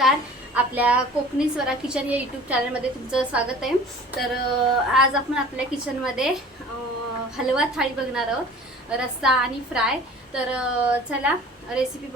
नमस्कार. आपल्या कोकणी स्वरा किचन या यूट्यूब चॅनलमध्ये तुमचं स्वागत आहे. तर आज आपण आपल्या किचनमध्ये हलवा थाळी बघणार आहोत. रस्सा आणि फ्राय तर चला रेसिपी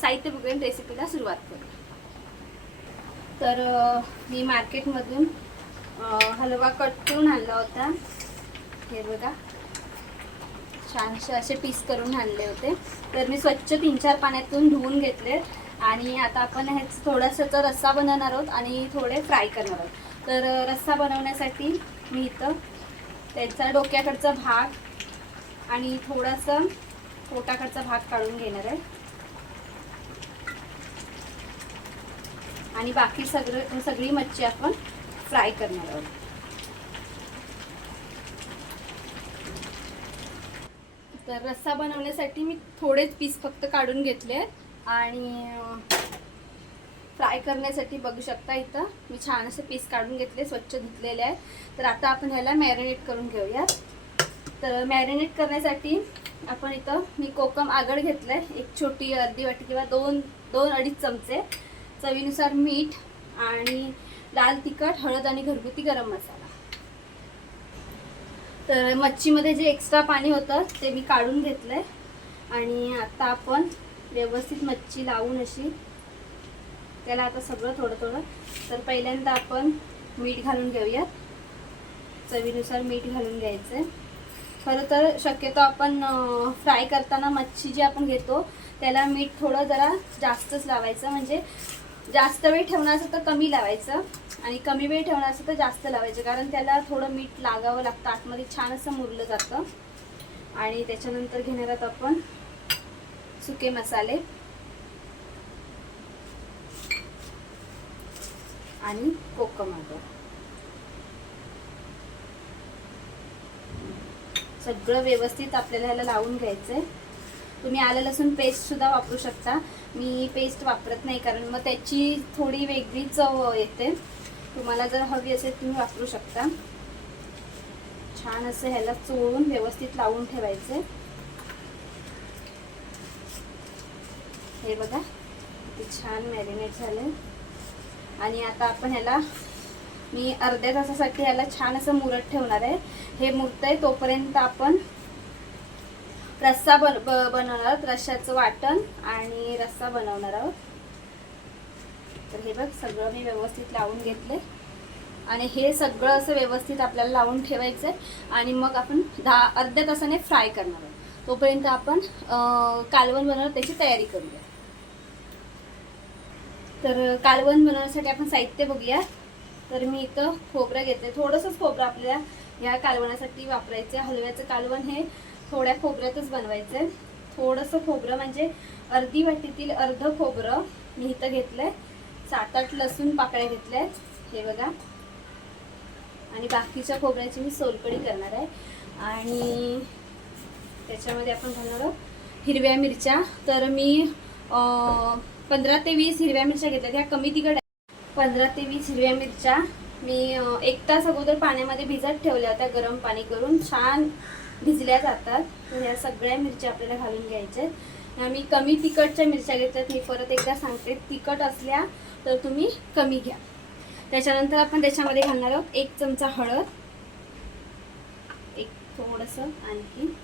साहित्य बघून रेसिपीला सुरुवात करू. तर मी मार्केटमधून हलवा कट करून आणला होता. हे बघा. छानसे असे पीस करून आणले होते. तर मी स्वच्छ तीन चार पाण्यातून धुवून घेतले. आणि आता आपण ह्याच थोडासाचा रस्सा बनवणार आहोत आणि थोडे फ्राय करणार आहोत. तर रस्सा बनवण्यासाठी मी इथं त्याचा डोक्याकडचा भाग आणि थोडासा पोटाकडचा भाग काढून घेणार आहे. आणि बाकी सगळं सगळी मच्छी आपण फ्राय करणार आहोत. तर रस्सा बनवण्यासाठी मी थोडेच पीस फक्त काढून घेतले आहेत. आणि फ्राय करण्यासाठी बघू शकता इथं. मी छान असे पीस काढून घेतले स्वच्छ धुतलेले आहेत. तर आता आपण ह्याला मॅरिनेट करून घेऊयात. तर मॅरिनेट करण्यासाठी आपण इथं मी कोकम आगळ घेतलंय. एक छोटी अर्धी वाटी किंवा दोन दोन अडीच चमचे चवीनुसार मीठ आणि लाल तिखट हळद आणि घरगुती गरम मसाला. तर मच्छीमध्ये जे एक्स्ट्रा पाणी होतं ते मी काढून घेतलंय. आणि आता आपण व्यवस्थित मच्छी लावून अशी. त्याला आता सगळं थोडं थोडं. तर पहिल्यांदा आपण मीठ घालून घेऊयात. चवीनुसार मीठ घालून घ्यायचं खरं तर शक्यतो आपण फ्राय करताना मच्छी जी आपण घेतो त्याला मीठ थोडं जरा जास्तच लावायचं. म्हणजे जास्त वेळ ठेवण्याचं तर कमी लावायचं आणि कमी वेळ ठेवण्याचं तर जास्त लावायचं. कारण त्याला थोडं मीठ लागावं लागतं. आतमध्ये छान असं मुरलं जातं. आणि त्याच्यानंतर घेणार आहोत आपण सुके मसाले. आणि कोकम सगळं व्यवस्थित आपल्याला ह्याला लावून घ्यायचंय. तुम्ही आलं लसूण पेस्ट सुद्धा वापरू शकता. मी पेस्ट वापरत नाही कारण मग त्याची थोडी वेगळी चव येते. तुम्हाला जर हवी असेल तुम्ही वापरू शकता. छान असं ह्याला चोळून व्यवस्थित लावून ठेवायचे हे बघा ते छान मॅरिनेट झाले. आणि आता आपण ह्याला मी अर्ध्या तासासाठी ह्याला छान असं मुरत ठेवणार आहे. हे मुरतंय तोपर्यंत आपण रस्सा बन ब- बनवणार आहोत रश्श्याचं वाटण आणि रस्सा बनवणार आहोत. तर हे बघ सगळं मी व्यवस्थित लावून घेतले आणि हे सगळं असं व्यवस्थित आपल्याला लावून ठेवायचं आहे आणि मग आपण दहा अर्ध्या तासाने फ्राय करणार आहोत. तोपर्यंत आपण कालवण बनवणार त्याची तयारी करूया. तर कालवण बनवण्यासाठी आपण साहित्य बघूया. तर मी इथं खोबरं घेते. थोडंसंच खोबरं आपल्याला ह्या कालवणासाठी वापरायचं आहे हलव्याचं कालवण हे थोड्या खोबऱ्यातच बनवायचं आहे थोडंसं खोबरं म्हणजे अर्धी वाटीतील अर्ध खोबरं मी इथं घेतलंय. सात आठ लसूण पाकळ्या घेतल्या आहेत हे बघा. आणि बाकीच्या खोबऱ्याची मी सोलकडी करणार आहे. आणि त्याच्यामध्ये आपण घालणार आहोत हिरव्या मिरच्या. तर मी पंधरा ते वीस हिरव्या मिरच्या घेतल्या त्या कमी तिखट पंधरा ते वीस हिरव्या मिरच्या मी एक तास अगोदर पाण्यामध्ये भिजत ठेवल्या होत्या गरम पाणी करून. छान भिजल्या जातात. ह्या सगळ्या मिरच्या आपल्याला घालून घ्यायच्या आहेत. मी कमी तिखटच्या मिरच्या घेतल्यात मी परत एकदा सांगते तिखट असल्या तर तुम्ही कमी घ्या. त्याच्यानंतर आपण त्याच्यामध्ये घालणार आहोत एक चमचा हळद. एक थोडंसं आणखी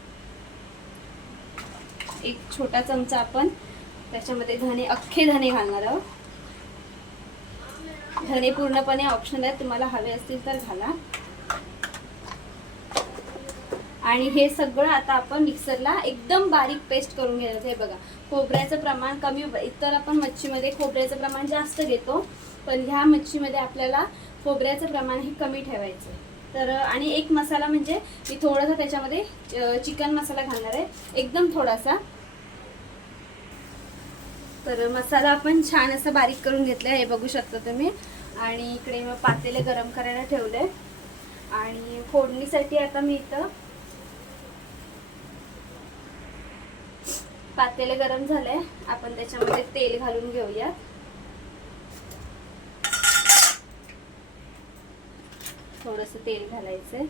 एक छोटा चमचा आपण त्याच्यामध्ये धने अख्खे धने घालणार आहोत. धने पूर्णपणे ऑप्शनल आहेत. तुम्हाला हवे असतील तर घाला. आणि हे सगळं आता आपण मिक्सरला एकदम बारीक पेस्ट करून घ्यायचं. हे बघा खोबऱ्याचं प्रमाण कमी इतर आपण मच्छीमध्ये खोबऱ्याचं प्रमाण जास्त घेतो पण ह्या मच्छीमध्ये आपल्याला खोबऱ्याचं प्रमाण हे कमी ठेवायचं तर आणि एक मसाला म्हणजे मी थोडासा त्याच्यामध्ये चिकन मसाला घालणार आहे. एकदम थोडासा. तर मसाला आपण छान असं बारीक करून घेतला हे बघू शकता तुम्ही. आणि इकडे मग पातेले गरम करायला ठेवले आणि फोडणीसाठी आता मी इथं पातेले गरम झाले आपण त्याच्यामध्ये तेल घालून घेऊया थोडस तेल घालायचंय.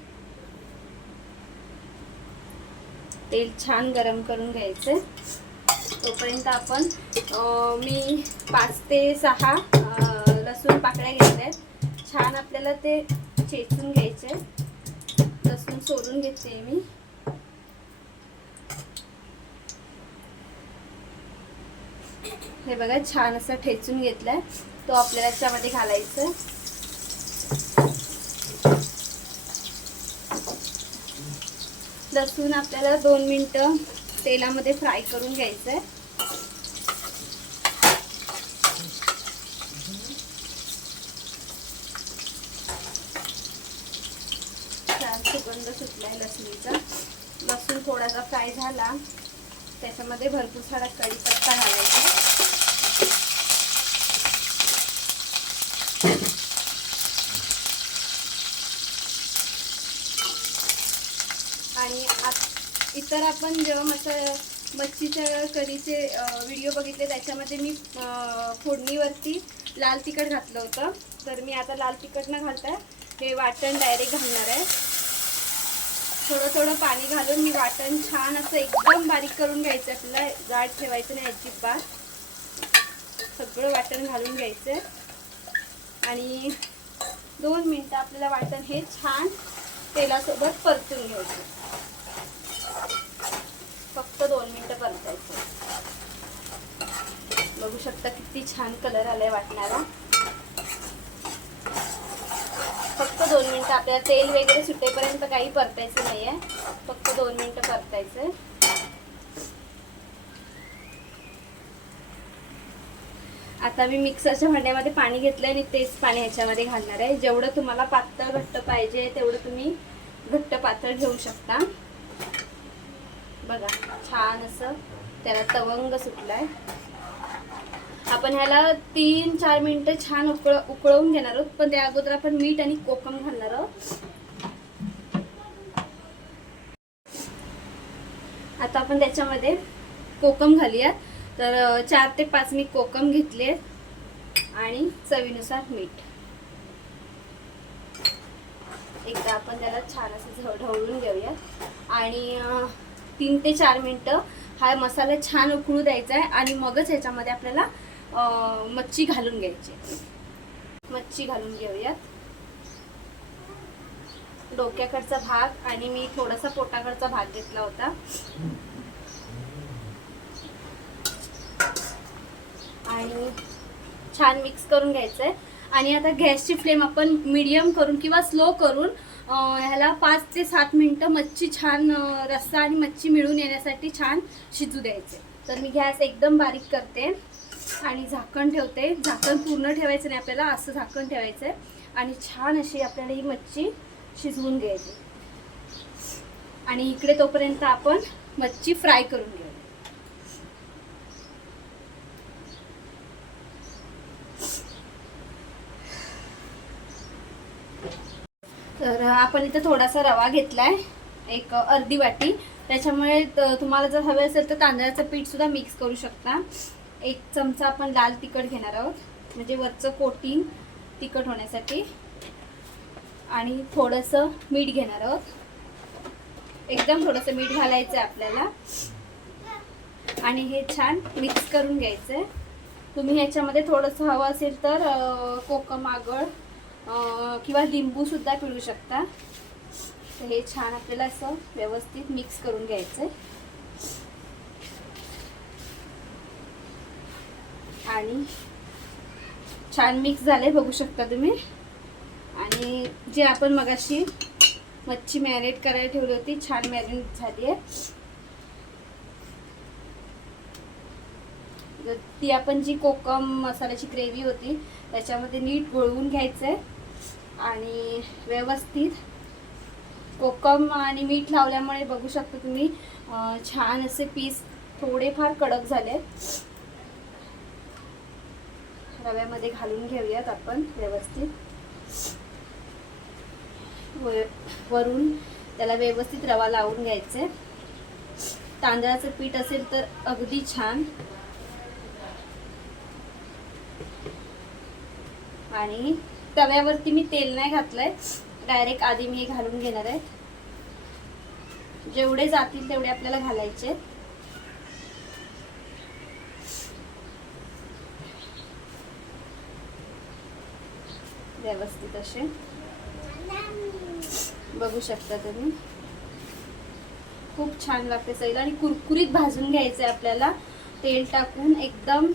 तेल छान गरम करून घ्यायचे तोपर्यंत आपण मी पाच ते सहा लसूण पाकळ्या घेतल्या छान आपल्याला ते चेचून घ्यायचे लसूण सोलून घेते मी. हे बघा छान असं ठेचून घेतलाय. तो आपल्याला याच्यामध्ये घालायचा लसूण आपल्याला दोन मिनटं तेलामध्ये फ्राय करून घ्यायचं आहे छान सुगंध सुटलाय लसणीचा. लसूण थोडासा फ्राय झाला. त्याच्यामध्ये भरपूर सारा कढीपत्ता घालायचा आणि तर आपण जेव्हा मसा मच्छीच्या करीचे व्हिडिओ बघितले त्याच्यामध्ये मी फोडणीवरती लाल तिखट घातलं होतं. तर मी आता लाल तिखट न घालता हे वाटण डायरेक्ट घालणार आहे. थोडं थोडं पाणी घालून मी वाटण छान असं एकदम बारीक करून घ्यायचं आपल्याला जाड ठेवायचं नाही अजिबात. सगळं वाटण घालून घ्यायचं आणि दोन मिनटं आपल्याला वाटण हे छान तेलासोबत परतून घ्यायचं फक्त दोन मिनटं परतायचं. बघू शकता किती छान कलर आलाय वाटणारा. फक्त दोन मिनटं आपल्याला तेल वगैरे सुटेपर्यंत काही परतायचं नाहीये. फक्त दोन मिनटं परतायचं आता मी मिक्सरच्या भांड्यामध्ये पाणी घेतलंय आणि तेच पाणी ह्याच्यामध्ये घालणार आहे. जेवढं तुम्हाला पातळ घट्ट पाहिजे तेवढं तुम्ही घट्ट पातळ घेऊ शकता. बघा छान असं त्याला तवंग सुटलाय. आपण ह्याला तीन चार मिनिटं छान उकळ उकळवून घेणार आहोत पण त्या अगोदर आपण मीठ आणि कोकम घालणार आहोत. आता आपण त्याच्यामध्ये कोकम घालूयात. तर चार ते पाच मी कोकम घेतले आणि चवीनुसार मीठ. एकदा आपण त्याला छान असं ढवळून घेऊयात. आणि तीन ते चार मिनटं हा मसाला छान उकळू द्यायचा आहे आणि मगच ह्याच्यामध्ये आपल्याला मच्छी घालून घ्यायची मच्छी घालून घेऊयात. डोक्याकडचा भाग आणि मी थोडासा पोटाकडचा भाग घेतला होता. आणि छान मिक्स करून घ्यायचं आहे. आणि आता गॅसची फ्लेम आपण मिडियम करून किंवा स्लो करून ह्याला पाच ते सात मिनटं मच्छी छान रस्सा आणि मच्छी मिळून येण्यासाठी छान शिजू द्यायचे. तर मी गॅस एकदम बारीक करते आणि झाकण ठेवते. झाकण पूर्ण ठेवायचं नाही आपल्याला असं झाकण ठेवायचं आहे. आणि छान अशी आपल्याला ही मच्छी शिजवून घ्यायची. आणि इकडे तोपर्यंत आपण मच्छी फ्राय करून घेऊ तर आपण इथं थोडासा रवा घेतलाय एक अर्धी वाटी. त्याच्यामुळे तुम्हाला जर हवे असेल तर तांदळाचं पीठ सुद्धा मिक्स करू शकता. एक चमचा आपण लाल तिखट घेणार आहोत म्हणजे वरचं कोटिंग तिखट होण्यासाठी. आणि थोडंसं मीठ घेणार आहोत. एकदम थोडंसं मीठ घालायचं आहे आपल्याला. आणि हे छान मिक्स करून घ्यायचं आहे तुम्ही ह्याच्यामध्ये थोडंसं हवं असेल तर कोकम आगळ किंवा लिंबू सुद्धा पिळू शकता. तर हे छान आपल्याला असं व्यवस्थित मिक्स करून घ्यायचं आहे आणि छान मिक्स झाले बघू शकता तुम्ही. आणि जे आपण मगाशी मच्छी मॅरिनेट करायला ठेवली होती छान मॅरिनेट झाली आहे. ती आपण जी कोकम मसाल्याची ग्रेव्ही होती त्याच्यामध्ये नीट गोळवून घ्यायचं आहे आणि व्यवस्थित कोकम आणि मीठ लावल्यामुळे बघू शकता तुम्ही छान असे पीस थोडेफार कडक झाले रव्यामध्ये घालून घेऊयात आपण व्यवस्थित. वरून त्याला व्यवस्थित रवा लावून घ्यायचे तांदळाचं पीठ असेल तर अगदी छान. आणि तव्यावरती मी तेल नाही घातलंय. डायरेक्ट आधी मी हे घालून घेणार आहे. जेवढे जातील तेवढे आपल्याला घालायचे व्यवस्थित असे. बघू शकता तुम्ही. खूप छान लागते सैल आणि कुरकुरीत भाजून घ्यायचं आहे आपल्याला. तेल टाकून एकदम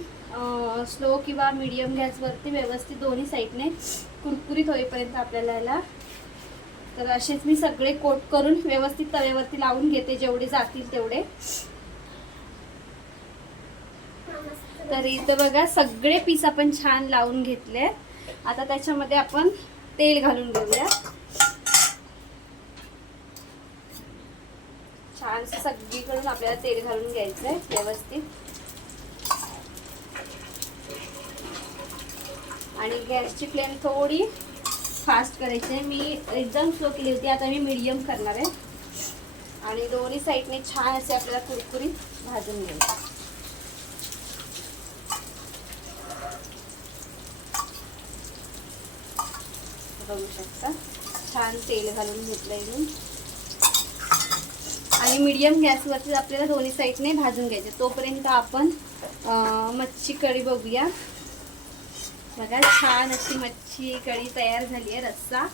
स्लो किंवा मीडियम गॅसवरती व्यवस्थित दोन्ही साईडने कुरकुरीत होईपर्यंत आपल्याला याला तर असेच मी सगळे कोट करून व्यवस्थित तव्यावरती लावून घेते जेवढे जातील तेवढे. तर इथं बघा सगळे पीस आपण छान लावून घेतले आता त्याच्यामध्ये आपण तेल घालून घेऊया. छान सगळीकडून आपल्याला तेल घालून घ्यायचंय व्यवस्थित. आणि गॅसची फ्लेम थोडी फास्ट करायची आहे. मी एकदम स्लो केली होती आता मी मिडियम करणार आहे. आणि दोन्ही साईडने छान असे आपल्याला कुरकुरीत भाजून घ्यायचे. बघू शकता. छान तेल घालून घेतलंय मी. आणि मीडियम गॅसवरती आपल्याला दोन्ही साईडने भाजून घ्यायचे. तोपर्यंत आपण मच्छी कढी बघूया. बघा छान अशी मच्छी कढी तयार झाली आहे रस्सा.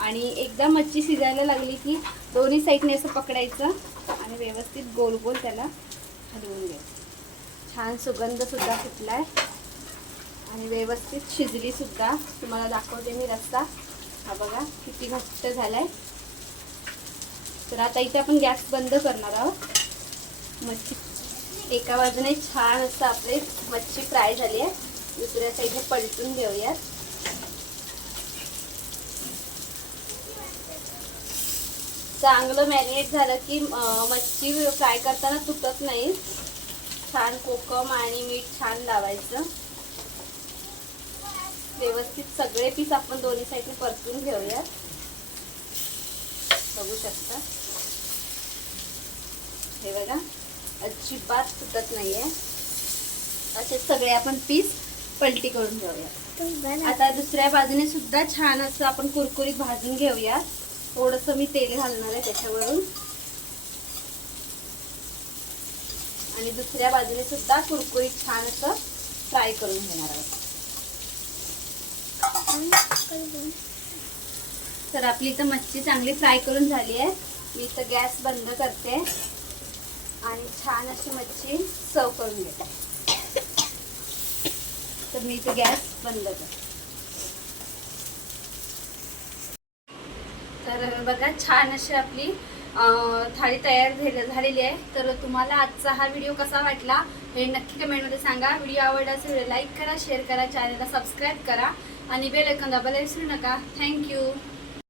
आणि एकदा मच्छी शिजायला लागली की दोन्ही साईडने असं पकडायचं आणि व्यवस्थित गोल गोल त्याला हलवून घ्यायचं. छान सुगंधसुद्धा सुटला आहे आणि व्यवस्थित शिजलीसुद्धा तुम्हाला दाखवते मी रस्सा. हा बघा किती घट्ट झाला आहे तर आता इथे आपण गॅस बंद करणार आहोत. मच्छी एका बाजूने छान असं आपले मच्छी फ्राय झाली आहे. दुसऱ्या साईडने पलटून घेऊयात. चांगलं मॅरिनेट झालं की मच्छी फ्राय करताना तुटत नाही. छान कोकम आणि मीठ छान लावायचं. व्यवस्थित सगळे पीस आपण दोन्ही साईडने परतून घेऊयात. बघू शकता. हे बघा अजिबात तुटत नाहीये. असे सगळे आपण पीस पलटी करून घेऊया. आता दुसऱ्या बाजूने सुद्धा छान असं आपण कुरकुरीत भाजून घेऊया. थोडस मी तेल घालणार आहे त्याच्यावरून. आणि दुसऱ्या बाजूने सुद्धा कुरकुरीत छान असं फ्राय करून घेणार आहोत. तर आपली इथं मच्छी चांगली फ्राय करून झाली आहे. मी इथं गॅस बंद करते. आणि छान अशी मच्छी सर्व करून घेते. तर मी इथे गॅस बंद करते. तर बघा छान अशी आपली थाळी तयार झालेली आहे. तर तुम्हाला आजचा हा व्हिडिओ कसा वाटला हे नक्की कमेंटमध्ये सांगा. व्हिडिओ आवडला असेल व्हिडिओ लाईक करा शेअर करा चॅनलला सबस्क्राईब करा आणि बेल ऐकून दाबायला विसरू नका. थँक्यू